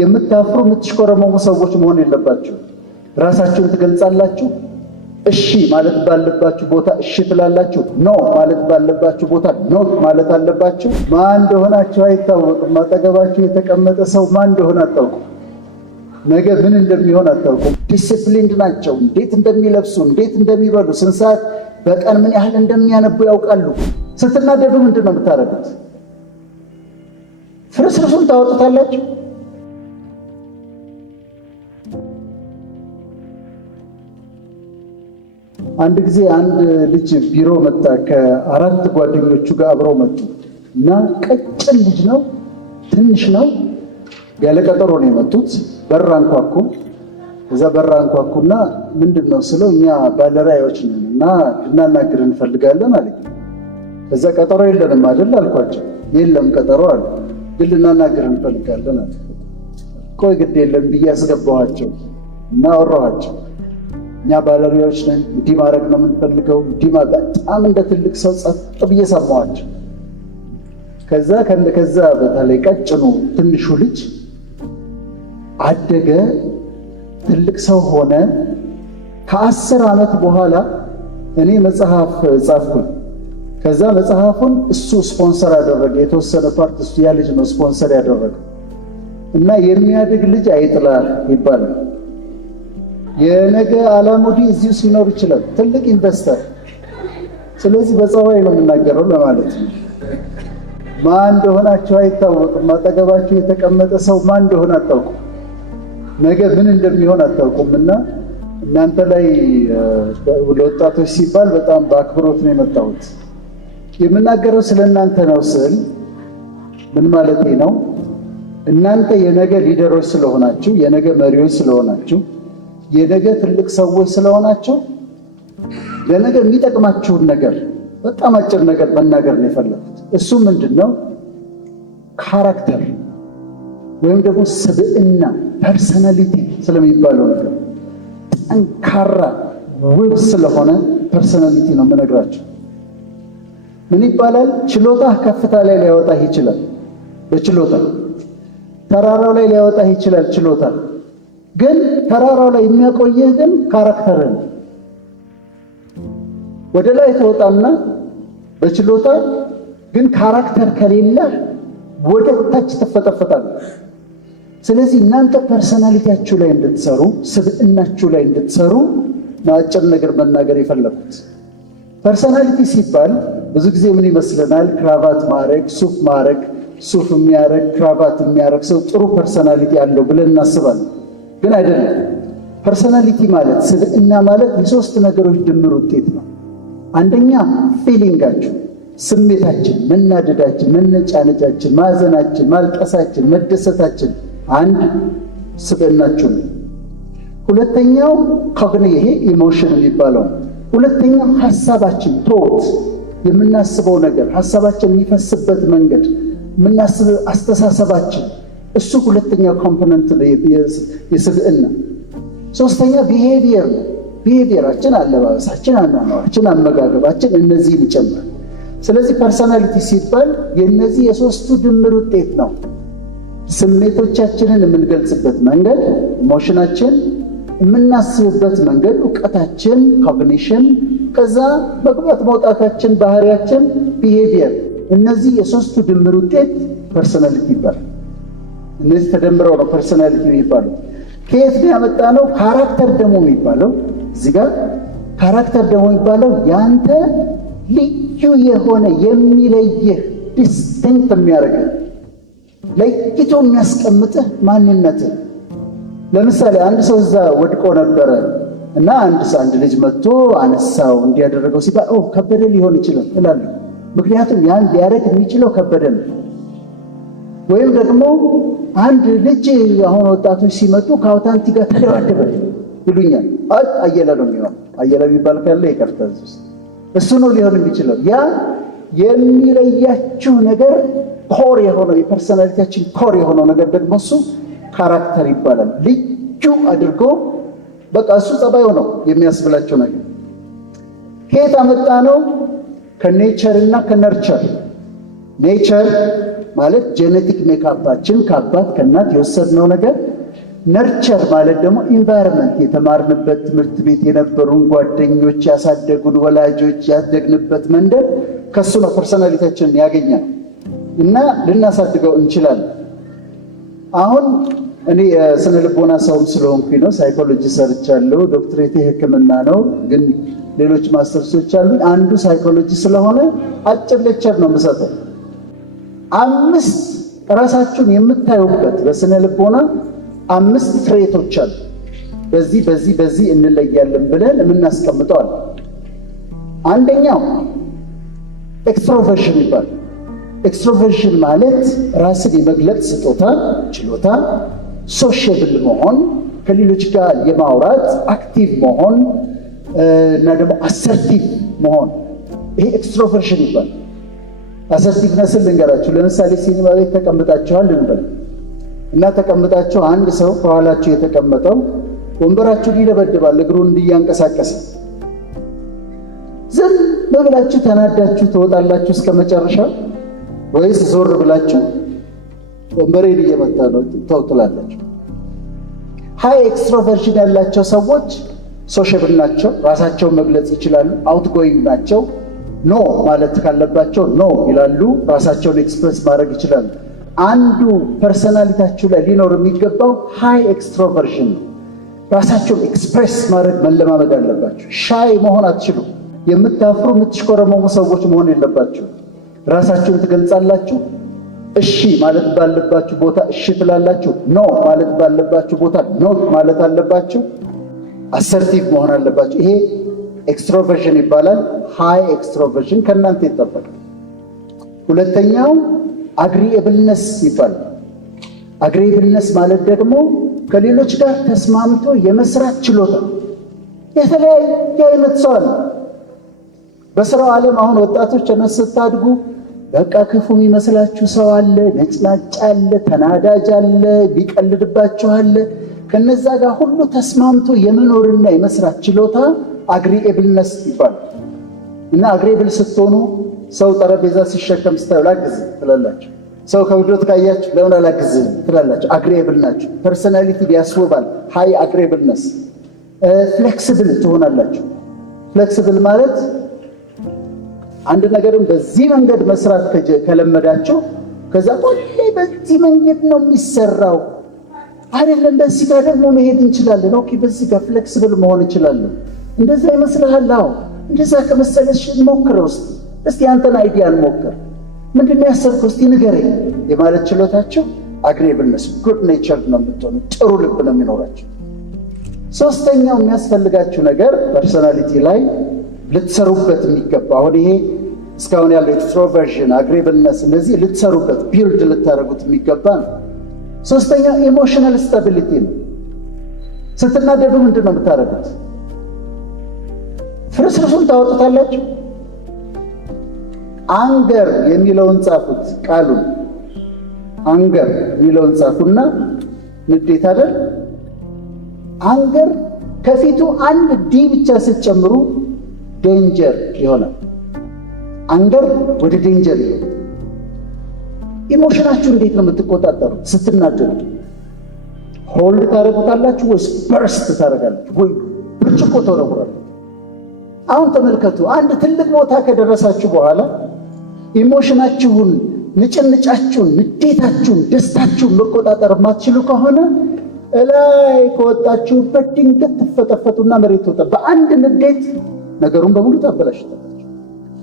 የምታፍሩ የምትሽኮረመሙ ሰዎች መሆን የለባችሁ። ራሳችሁን ትገልጻላችሁ። እሺ ማለት ባለባችሁ ቦታ እሺ ትላላችሁ። ኖ ማለት ባለባችሁ ቦታ ኖ ማለት አለባችሁ። ማን እንደሆናችሁ አይታወቅም። አጠገባችሁ የተቀመጠ ሰው ማን እንደሆነ አታውቁም። ነገ ምን እንደሚሆን አታውቁም። ዲሲፕሊንድ ናቸው። እንዴት እንደሚለብሱ፣ እንዴት እንደሚበሉ፣ ስንት ሰዓት በቀን ምን ያህል እንደሚያነቡ ያውቃሉ። ስትናደዱ ምንድን ነው የምታደርጉት? ፍርስርሱን ታወጡታላችሁ። አንድ ጊዜ አንድ ልጅ ቢሮ መጣ። ከ4 ጓደኞቹ ጋር አብረው መጡ እና ቀጭን ልጅ ነው፣ ትንሽ ነው። ያለ ቀጠሮ ነው የመጡት። በር አንኳኩ። እዛ በር አንኳኩና ምንድን ነው ስለው እኛ ባለራዕዮች ነን እና ልናናግር እንፈልጋለን አለኝ። እዛ ቀጠሮ የለንም አይደል አልኳቸው። የለም ቀጠሮ አለ፣ ግን ልናናግር እንፈልጋለን አለ። ቆይ ግድ የለም ብዬ አስገባኋቸው እና አወራኋቸው። እኛ ባለራዕዮች ነን፣ እንዲህ ማድረግ ነው የምንፈልገው። እንዲህ በጣም እንደ ትልቅ ሰው ጸጥ ብዬ ሰማኋቸው። ከዛ በተለይ ቀጭኑ ትንሹ ልጅ አደገ፣ ትልቅ ሰው ሆነ። ከ10 ዓመት በኋላ እኔ መጽሐፍ ጻፍኩኝ። ከዛ መጽሐፉን እሱ ስፖንሰር አደረገ። የተወሰነ ፓርት እሱ ያ ልጅ ነው ስፖንሰር ያደረገው እና የሚያድግ ልጅ አይጥላ ይባላል። የነገ አላሙዲ እዚሁ ሲኖር ይችላል፣ ትልቅ ኢንቨስተር። ስለዚህ በጸባይ ነው የምናገረው ለማለት ነው። ማን እንደሆናችሁ አይታወቅም። አጠገባችሁ የተቀመጠ ሰው ማን እንደሆነ አታውቁም። ነገ ምን እንደሚሆን አታውቁምና እናንተ ላይ ለወጣቶች ሲባል በጣም በአክብሮት ነው የመጣሁት። የምናገረው ስለ እናንተ ነው ስል ምን ማለቴ ነው? እናንተ የነገ ሊደሮች ስለሆናችሁ፣ የነገ መሪዎች ስለሆናችሁ፣ የነገ ትልቅ ሰዎች ስለሆናችሁ ለነገ የሚጠቅማችሁን ነገር በጣም አጭር ነገር መናገር ነው የፈለኩት። እሱ ምንድን ነው? ካራክተር ወይም ደግሞ ስብዕና፣ ፐርሰናሊቲ ስለሚባለው ነገር ጠንካራ ውብ ስለሆነ ፐርሰናሊቲ ነው የምነግራቸው። ምን ይባላል? ችሎታህ ከፍታ ላይ ሊያወጣህ ይችላል። በችሎታ ተራራው ላይ ሊያወጣህ ይችላል ችሎታ። ግን ተራራው ላይ የሚያቆየህ ግን ካራክተርህ ነው። ወደ ላይ ትወጣና በችሎታ ግን ካራክተር ከሌለህ ወደ ታች ትፈጠፈጣለህ። ስለዚህ እናንተ ፐርሰናሊቲያችሁ ላይ እንድትሰሩ፣ ስብዕናችሁ ላይ እንድትሰሩ አጭር ነገር መናገር የፈለኩት። ፐርሰናሊቲ ሲባል ብዙ ጊዜ ምን ይመስለናል? ክራቫት ማረግ፣ ሱፍ ማረግ፣ ሱፍ የሚያረግ ክራቫት የሚያረግ ሰው ጥሩ ፐርሰናሊቲ አለው ብለን እናስባለን። ግን አይደለም። ፐርሰናሊቲ ማለት፣ ስብዕና ማለት የሶስት ነገሮች ድምር ውጤት ነው። አንደኛ ፊሊንጋችሁ፣ ስሜታችን፣ መናደዳችን፣ መነጫነጫችን፣ ማዘናችን፣ ማልቀሳችን፣ መደሰታችን አንድ ስብዕናችሁ ነው። ሁለተኛው ይሄ ኢሞሽን የሚባለው። ሁለተኛው ሐሳባችን፣ ቶት፣ የምናስበው ነገር፣ ሐሳባችን የሚፈስበት መንገድ፣ የምናስበው አስተሳሰባችን፣ እሱ ሁለተኛው ኮምፖነንት ነው የስብዕና። ሶስተኛ ቢሄቪየር ነው። ቢሄቪየራችን፣ አለባበሳችን፣ አኗኗራችን፣ አመጋገባችን እነዚህን ይጨምራል። ስለዚህ ፐርሰናሊቲ ሲባል የእነዚህ የሶስቱ ድምር ውጤት ነው። ስሜቶቻችንን የምንገልጽበት መንገድ ኢሞሽናችን፣ የምናስብበት መንገድ እውቀታችን ኮግኒሽን፣ ከዛ መግባት መውጣታችን ባህሪያችን ቢሄቪየር። እነዚህ የሶስቱ ድምር ውጤት ፐርሰናሊቲ ይባላል። እነዚህ ተደምረው ነው ፐርሰናሊቲ የሚባለው። ከየት ነው ያመጣ ነው? ካራክተር ደግሞ የሚባለው እዚህ ጋር ካራክተር ደግሞ የሚባለው ያንተ ልዩ የሆነ የሚለየህ ዲስቲንክት የሚያደርግህ ለይቶ የሚያስቀምጥህ ማንነትህ። ለምሳሌ አንድ ሰው እዛ ወድቆ ነበረ እና አንድ ልጅ መጥቶ አነሳው እንዲያደረገው ሲባል ከበደ ሊሆን ይችላል እላለሁ። ምክንያቱም ያን ሊያደርግ የሚችለው ከበደ ነው። ወይም ደግሞ አንድ ልጅ አሁን ወጣቶች ሲመጡ ከአውታንቲ ጋር ተደባደበ ይሉኛል። አየለ ነው የሚሆነው። አየለ የሚባል ካለ ይቀርታ እሱ ነው ሊሆን የሚችለው። ያ የሚለያችሁ ነገር ኮር የሆነው የፐርሰናሊቲያችን ኮር የሆነው ነገር ደግሞ እሱ ካራክተር ይባላል። ልዩ አድርጎ በቃ እሱ ጸባዩ ነው የሚያስብላቸው ነገር። ከየት አመጣ ነው? ከኔቸር እና ከነርቸር። ኔቸር ማለት ጄኔቲክ ሜካፓችን ከአባት ከእናት የወሰድነው ነገር። ነርቸር ማለት ደግሞ ኢንቫይሮንመንት፣ የተማርንበት ትምህርት ቤት የነበሩን ጓደኞች፣ ያሳደጉን ወላጆች፣ ያደግንበት መንደር፣ ከሱ ነው ፐርሶናሊቲያችንን ያገኛል እና ልናሳድገው እንችላለን። አሁን እኔ ስነ ልቦና ሰውም ስለሆንኩኝ ነው ሳይኮሎጂ ሰርቻለሁ። ዶክትሬቴ ሕክምና ነው፣ ግን ሌሎች ማስተርሶች አሉ። አንዱ ሳይኮሎጂ ስለሆነ አጭር ሌክቸር ነው የምሰጠው። 5 ራሳችሁን የምታዩበት በስነ ልቦና 5 ትሬቶች አሉ። በዚህ እንለያለን ብለን የምናስቀምጠዋል። አንደኛው ኤክስትሮቨርሽን ይባላል። ኤክስትሮቨርሽን ማለት ራስን የመግለጽ ስጦታ፣ ችሎታ፣ ሶሻብል መሆን፣ ከሌሎች ጋር የማውራት አክቲቭ መሆን እና ደግሞ አሰርቲቭ መሆን፣ ይሄ ኤክስትሮቨርሽን ይባላል። አሰርቲቭነስን ልንገራችሁ። ለምሳሌ ሲኒማ ቤት ተቀምጣችኋል እንበል እና ተቀምጣችሁ አንድ ሰው ከኋላችሁ የተቀመጠው ወንበራችሁን ይደበድባል እግሩን እንዲያንቀሳቀስ፣ ዝም ብላችሁ ተናዳችሁ ትወጣላችሁ እስከ መጨረሻው? ወይስ ዞር ብላችሁ ወንበሬን እየመታ ነው ትላላችሁ? ሃይ ኤክስትሮቨርሽን ያላቸው ሰዎች ሶሻብል ናቸው፣ ራሳቸውን መግለጽ ይችላሉ፣ አውትጎይንግ ናቸው። ኖ ማለት ካለባቸው ኖ ይላሉ፣ ራሳቸውን ኤክስፕሬስ ማድረግ ይችላሉ። አንዱ ፐርሰናሊታችሁ ላይ ሊኖር የሚገባው ሃይ ኤክስትሮቨርሽን ነው። ራሳቸውን ኤክስፕሬስ ማድረግ መለማመድ አለባችሁ። ሻይ መሆን አትችሉም። የምታፍሩ የምትሽኮረመሙ ሰዎች መሆን የለባችሁ። ራሳችሁን ትገልጻላችሁ። እሺ ማለት ባለባችሁ ቦታ እሺ ትላላችሁ። ኖ ማለት ባለባችሁ ቦታ ኖ ማለት አለባችሁ። አሰርቲቭ መሆን አለባችሁ። ይሄ ኤክስትሮቨርሽን ይባላል። ሃይ ኤክስትሮቨርሽን ከእናንተ ይጠበቃል። ሁለተኛው አግሪኤብልነስ ይባላል። አግሪኤብልነስ ማለት ደግሞ ከሌሎች ጋር ተስማምቶ የመስራት ችሎታ። የተለያየ አይነት ሰው አለ በስራው ዓለም። አሁን ወጣቶች ስታድጉ በቃ ክፉ የሚመስላችሁ ሰው አለ፣ ነጭናጭ አለ፣ ተናዳጅ አለ፣ ቢቀልድባችሁ አለ። ከነዛ ጋር ሁሉ ተስማምቶ የመኖርና የመስራት ችሎታ አግሪኤብልነስ ይባላል። እና አግሪኤብል ስትሆኑ ሰው ጠረጴዛ ሲሸከም ስታዩ ላግዝ ትላላችሁ። ሰው ከብዶት ካያችሁ ለምን አላግዝም ትላላችሁ። አግሪኤብል ናችሁ። ፐርሶናሊቲ ያስውባል። ሃይ አግሪኤብልነስ። ፍሌክሲብል ትሆናላችሁ። ፍሌክሲብል ማለት አንድ ነገርን በዚህ መንገድ መስራት ከለመዳችሁ ከዛ ሁሌ በዚህ መንገድ ነው የሚሰራው አይደለም፣ በዚህ ጋር ደግሞ መሄድ እንችላለን። ኦኬ በዚህ ጋር ፍሌክሲብል መሆን እንችላለን። እንደዛ ይመስልሃል? አዎ እንደዛ ከመሰለሽ ሞክረው እስቲ አንተን አይዲያ እንሞክር። ምንድነው ያሰብከው? እስቲ ንገረኝ የማለት ችሎታችሁ አግሪኤብልነስ፣ ጉድ ኔቸር ነው የምትሆኑ። ጥሩ ልብ ነው የሚኖራችሁ። ሶስተኛው የሚያስፈልጋችሁ ነገር ፐርሶናሊቲ ላይ ልትሰሩበት የሚገባ አሁን ይሄ እስካሁን ያለው ኤክስትሮቨርሽን፣ አግሪኤብልነስ እነዚህ ልትሰሩበት ቢልድ ልታደርጉት የሚገባ ነው። ሶስተኛው ኢሞሽናል ስታቢሊቲ ነው። ስትናደዱ ምንድን ነው የምታደርጉት? ፍርስርሱን ታወጡታላችሁ። አንገር የሚለውን ጻፉት፣ ቃሉን አንገር የሚለውን ጻፉና ንዴት አይደል? አንገር ከፊቱ አንድ ዲ ብቻ ስትጨምሩ ዴንጀር ይሆናል። አንገር ወደ ዴንጀር ይሆናል። ኢሞሽናችሁ እንዴት ነው የምትቆጣጠሩት? ስትናደዱ ሆልድ ታደርጉታላችሁ ወይስ በርስት ታደርጋላችሁ ወይ ብርጭቆ ተወረውራላችሁ? አሁን ተመልከቱ። አንድ ትልቅ ቦታ ከደረሳችሁ በኋላ ኢሞሽናችሁን፣ ንጭንጫችሁን፣ ንዴታችሁን፣ ደስታችሁን መቆጣጠር የማትችሉ ከሆነ እላይ ከወጣችሁበት ድንገት ትፈጠፈጡና መሬት ወጣ። በአንድ ንዴት ነገሩን በሙሉ ታበላሽታላችሁ።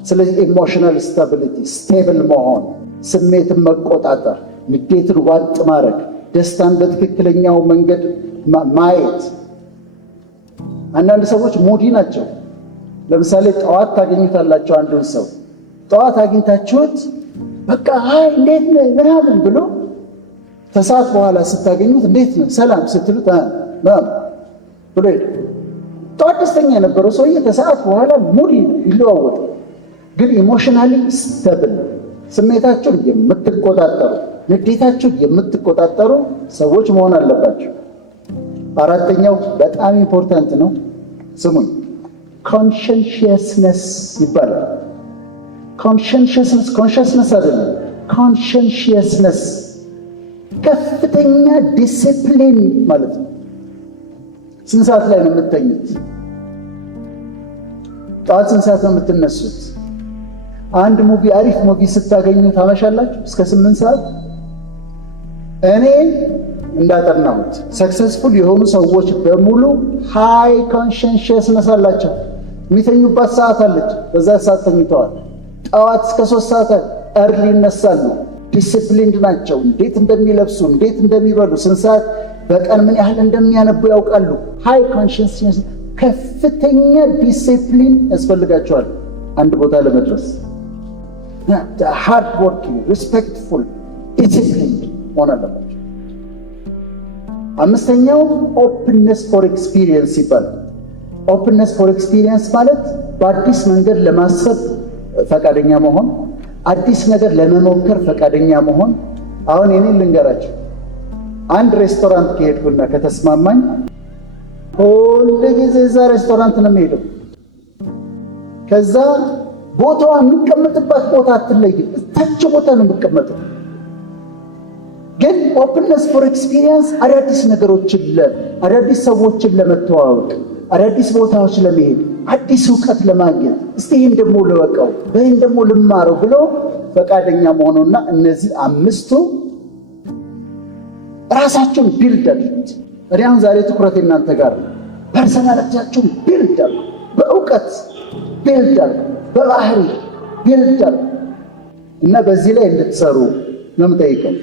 ስለዚህ ኢሞሽናል ስታቢሊቲ፣ ስቴብል መሆን፣ ስሜትን መቆጣጠር፣ ንዴትን ዋጥ ማድረግ፣ ደስታን በትክክለኛው መንገድ ማየት። አንዳንድ ሰዎች ሙዲ ናቸው። ለምሳሌ ጠዋት ታገኙታላችሁ። አንዱን ሰው ጠዋት አግኝታችሁት በቃ አይ እንዴት ነህ ምናምን ብሎ ከሰዓት በኋላ ስታገኙት እንዴት ነህ ሰላም ስትሉት ብሎ ጠዋት ደስተኛ የነበረው ሰውዬ ከሰዓት በኋላ ሙዲ ይለዋወጣል። ግን ኢሞሽናሊ ስተብል፣ ስሜታችሁን የምትቆጣጠሩ፣ ንዴታችሁን የምትቆጣጠሩ ሰዎች መሆን አለባቸው። አራተኛው በጣም ኢምፖርታንት ነው። ስሙኝ፣ ኮንሸንሽየስነስ ይባላል። ኮንሸንሽየስነስ አይደለም፣ ኮንሸንሺየስነስ ከፍተኛ ዲሲፕሊን ማለት ነው። ስንት ሰዓት ላይ ነው የምትተኙት? ጠዋት ስንት ሰዓት ነው የምትነሱት? አንድ ሙቪ አሪፍ ሙቪ ስታገኙ ታመሻላችሁ እስከ 8 ሰዓት። እኔ እንዳጠናሁት ሰክሰስፉል የሆኑ ሰዎች በሙሉ ሃይ ኮንሸንሺየስነስ አላቸው። የሚተኙባት ሰዓት አለች፣ በዛ ሰዓት ተኝተዋል። ጠዋት እስከ 3 ሰዓት እርሊ ይነሳሉ። ዲሲፕሊንድ ናቸው። እንዴት እንደሚለብሱ፣ እንዴት እንደሚበሉ፣ ስንት ሰዓት በቀን ምን ያህል እንደሚያነቡ ያውቃሉ። ሃይ ኮንሸንሺየስ ከፍተኛ ዲሲፕሊን ያስፈልጋቸዋል አንድ ቦታ ለመድረስ። ሃርድ ወርኪንግ ሪስፔክትፉል ዲሲፕሊንድ መሆን አለባቸው። አምስተኛው ኦፕንነስ ፎር ኤክስፒሪየንስ ይባላል። ኦፕንነስ ፎር ኤክስፒሪየንስ ማለት በአዲስ መንገድ ለማሰብ ፈቃደኛ መሆን፣ አዲስ ነገር ለመሞከር ፈቃደኛ መሆን። አሁን እኔ ልንገራችሁ፣ አንድ ሬስቶራንት ከሄድኩና ከተስማማኝ ሁሉ ጊዜ እዛ ሬስቶራንት ነው የምሄደው። ከዛ ቦታዋ የምቀመጥባት ቦታ አትለይም፣ እታች ቦታ ነው የምቀመጠው። ግን ኦፕንነስ ፎር ኤክስፒሪየንስ አዳዲስ ነገሮችን አዳዲስ ሰዎችን ለመተዋወቅ፣ አዳዲስ ቦታዎች ለመሄድ፣ አዲስ እውቀት ለማግኘት፣ እስቲ ይህን ደግሞ ልወቀው፣ በይህን ደግሞ ልማረው ብሎ ፈቃደኛ መሆኑና እነዚህ አምስቱ ራሳቸውን ቢልድ አድርጉት። እኔ አሁን ዛሬ ትኩረት እናንተ ጋር ፐርሰናሊቲያችሁን ቢልድ አድርጉ፣ በእውቀት ቢልድ አድርጉ፣ በባህሪ ቢልድ አድርጉ እና በዚህ ላይ እንድትሰሩ ነው የምጠይቀው።